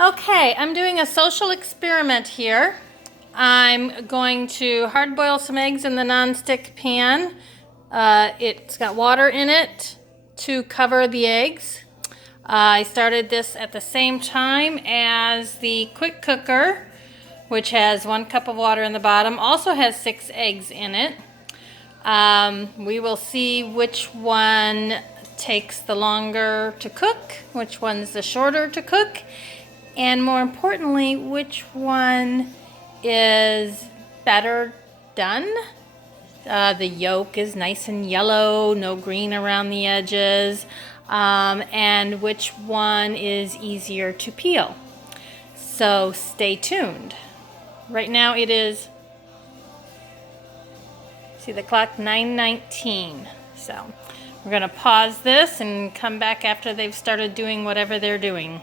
Okay, I'm doing a social experiment here. I'm going to hard boil some eggs in the nonstick pan. It's got water in it to cover the eggs. I started this at the same time as the quick cooker, which has 1 cup of water in the bottom, also has 6 eggs in it. We will see which one takes the longer to cook, which one's the shorter to cook, and more importantly, which one is better done. The yolk is nice and yellow, no green around the edges, and which one is easier to peel. So stay tuned. Right now it is, see the clock, 9:19. So we're going to pause this and come back after they've started doing whatever they're doing.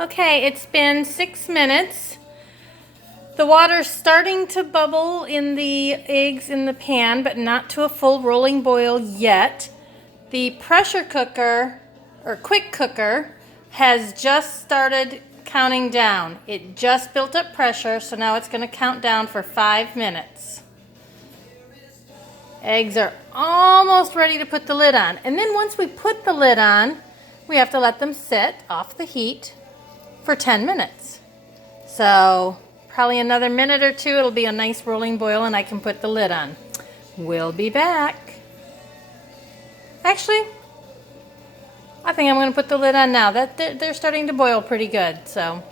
Okay, it's been 6 minutes. The water's starting to bubble in the eggs in the pan, but not to a full rolling boil yet. The pressure cooker, or quick cooker, has just started counting down. It just built up pressure, so now it's going to count down for 5 minutes. Eggs are almost ready to put the lid on. And then once we put the lid on, we have to let them sit off the heat for 10 minutes. So probably another minute or two, it'll be a nice rolling boil and I can put the lid on. We'll be back. Actually, I think I'm going to put the lid on now. They're starting to boil pretty good. So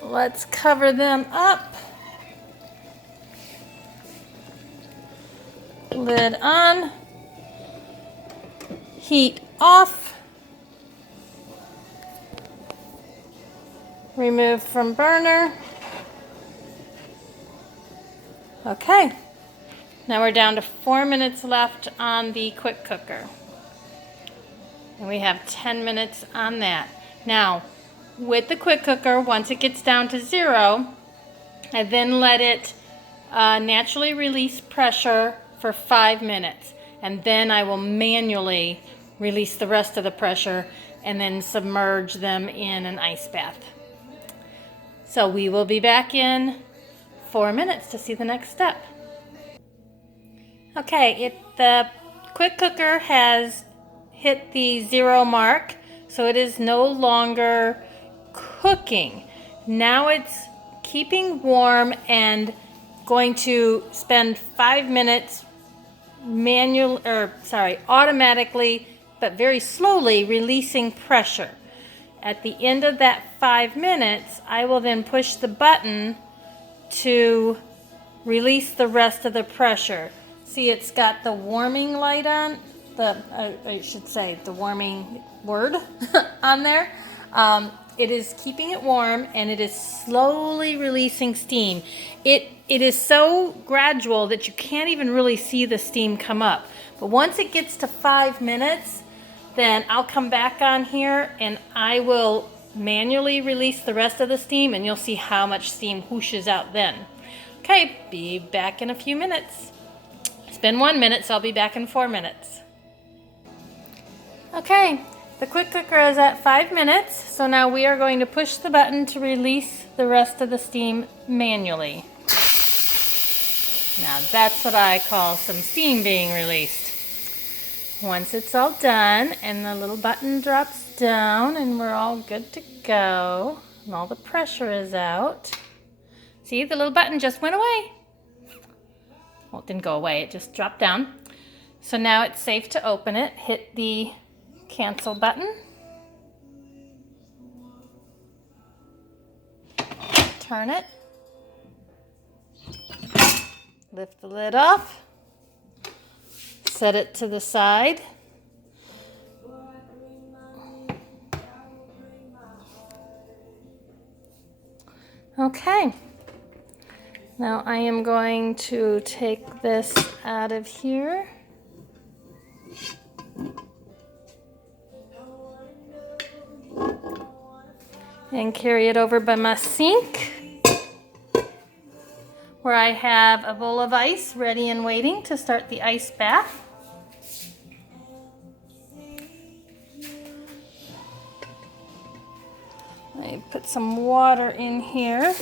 let's cover them up. Lid on. Heat off. Remove from burner. Okay, now we're down to 4 minutes left on the quick cooker. And we have 10 minutes on that. Now, with the quick cooker, once it gets down to 0, I then let it naturally release pressure for 5 minutes. And then I will manually release the rest of the pressure and then submerge them in an ice bath. So we will be back in 4 minutes to see the next step. Okay, the quick cooker has hit the 0 mark, so it is no longer cooking. Now it's keeping warm and going to spend 5 minutes automatically, but very slowly releasing pressure. At the end of that 5 minutes, I will then push the button to release the rest of the pressure. See, it's got the warming light on, I should say the warming word on there. It is keeping it warm and it is slowly releasing steam. It is so gradual that you can't even really see the steam come up. But once it gets to 5 minutes, then I'll come back on here and I will manually release the rest of the steam and you'll see how much steam whooshes out then. Okay, be back in a few minutes. It's been 1 minute, so I'll be back in 4 minutes. Okay, the quick cooker is at 5 minutes, so now we are going to push the button to release the rest of the steam manually. Now that's what I call some steam being released. Once it's all done and the little button drops down and we're all good to go and all the pressure is out. See, the little button just went away. Well, it didn't go away, it just dropped down. So now it's safe to open it. Hit the cancel button. Turn it. Lift the lid off. Set it to the side. Okay. Now I am going to take this out of here. And carry it over by my sink, where I have a bowl of ice ready and waiting to start the ice bath. I put some water in here.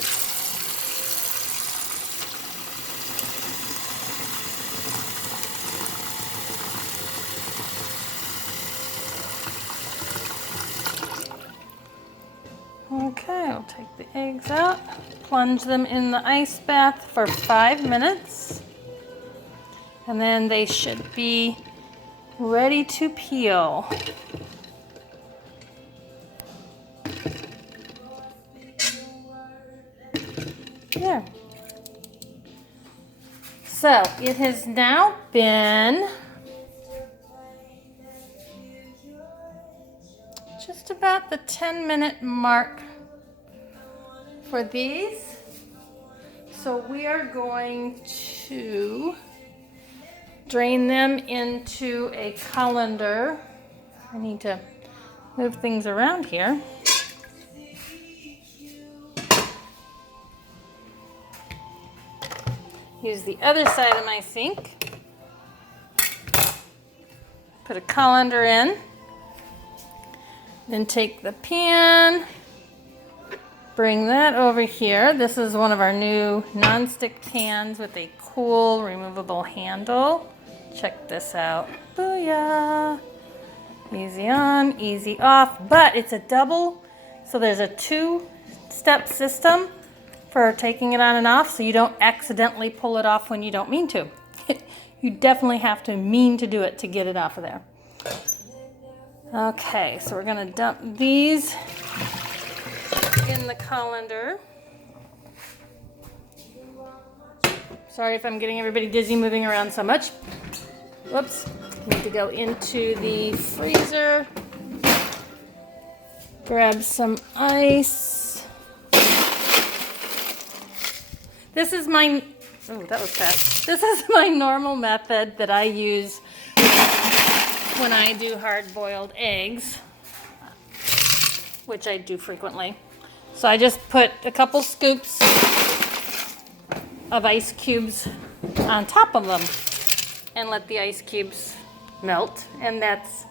Okay, I'll take the eggs out, plunge them in the ice bath for 5 minutes, and then they should be ready to peel. There. So it has now been just about the 10-minute mark for these. So we are going to drain them into a colander. I need to move things around here. Use the other side of my sink. Put a colander in. Then take the pan, bring that over here. This is one of our new non-stick pans with a cool removable handle. Check this out. Booyah! Easy on, easy off, but it's a double, so there's a 2-step system for taking it on and off, so you don't accidentally pull it off when you don't mean to. You definitely have to mean to do it to get it off of there. Okay, so we're gonna dump these in the colander. Sorry if I'm getting everybody dizzy moving around so much. Whoops, need to go into the freezer, grab some ice. This is my, oh, that was fast. This is my normal method that I use when I do hard-boiled eggs, which I do frequently. So I just put a couple scoops of ice cubes on top of them and let the ice cubes melt, and that's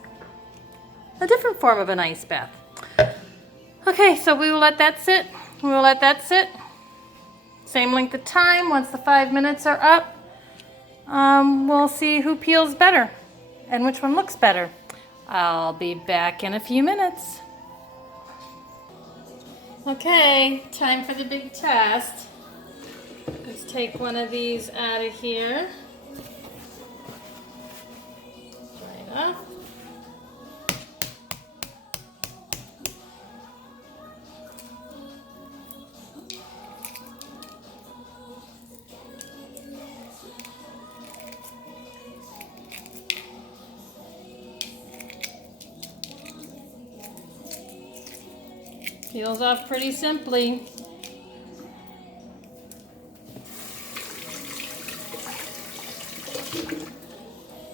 a different form of an ice bath. Okay, so we will let that sit. We will let that sit. Same length of time. Once the 5 minutes are up, we'll see who peels better and which one looks better. I'll be back in a few minutes. Okay, time for the big test. Let's take one of these out of here. Dry it off. Peels off pretty simply.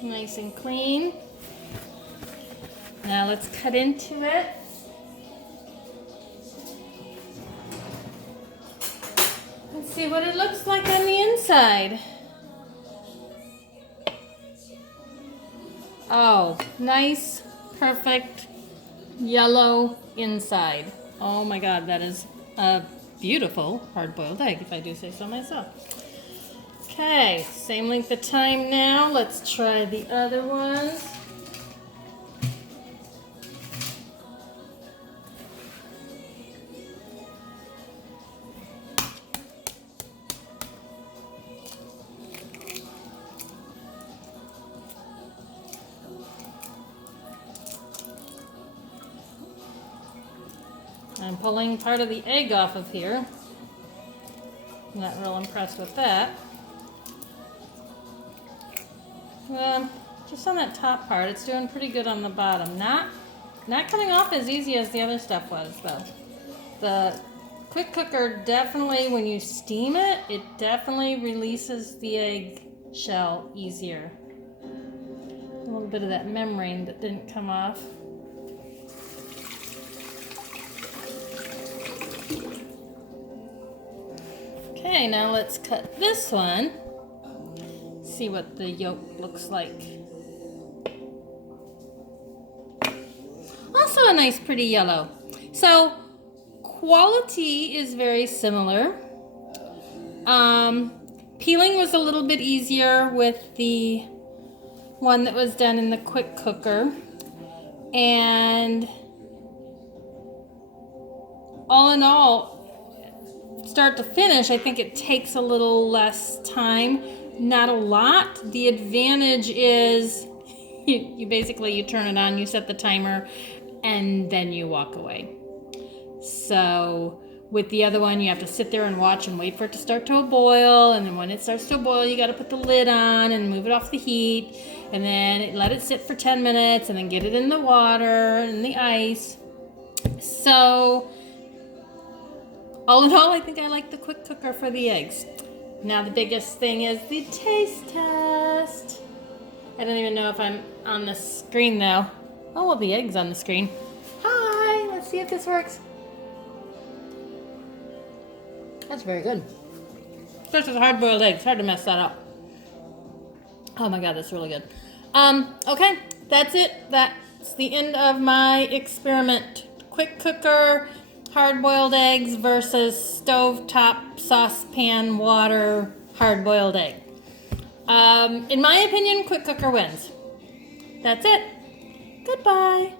Nice and clean. Now let's cut into it. Let's see what it looks like on the inside. Oh, nice, perfect yellow inside. Oh my God, that is a beautiful hard-boiled egg, if I do say so myself. Okay, same length of time now. Let's try the other ones. I'm pulling part of the egg off of here. I'm not real impressed with that. Just on that top part, it's doing pretty good on the bottom. Not coming off as easy as the other stuff was, though. The quick cooker definitely, when you steam it, it definitely releases the egg shell easier. A little bit of that membrane that didn't come off. Okay, now let's cut this one. See what the yolk looks like. Also a nice pretty yellow. So quality is very similar. Peeling was a little bit easier with the one that was done in the quick cooker. And all in all, start to finish, I think it takes a little less time. Not a lot. The advantage is you basically you turn it on, you set the timer, and then you walk away. So with the other one, you have to sit there and watch and wait for it to start to boil, and then when it starts to boil, you got to put the lid on and move it off the heat, and then let it sit for 10 minutes, and then get it in the water and the ice. So all in all, I think I like the quick cooker for the eggs. Now the biggest thing is the taste test. I don't even know if I'm on the screen though. Oh, well, the egg's on the screen. Hi, let's see if this works. That's very good. Especially with hard-boiled eggs. Hard to mess that up. Oh my God, that's really good. Okay, that's it. That's the end of my experiment. Quick cooker, hard-boiled eggs versus stovetop saucepan water hard-boiled egg. In my opinion, quick cooker wins. That's it. Goodbye.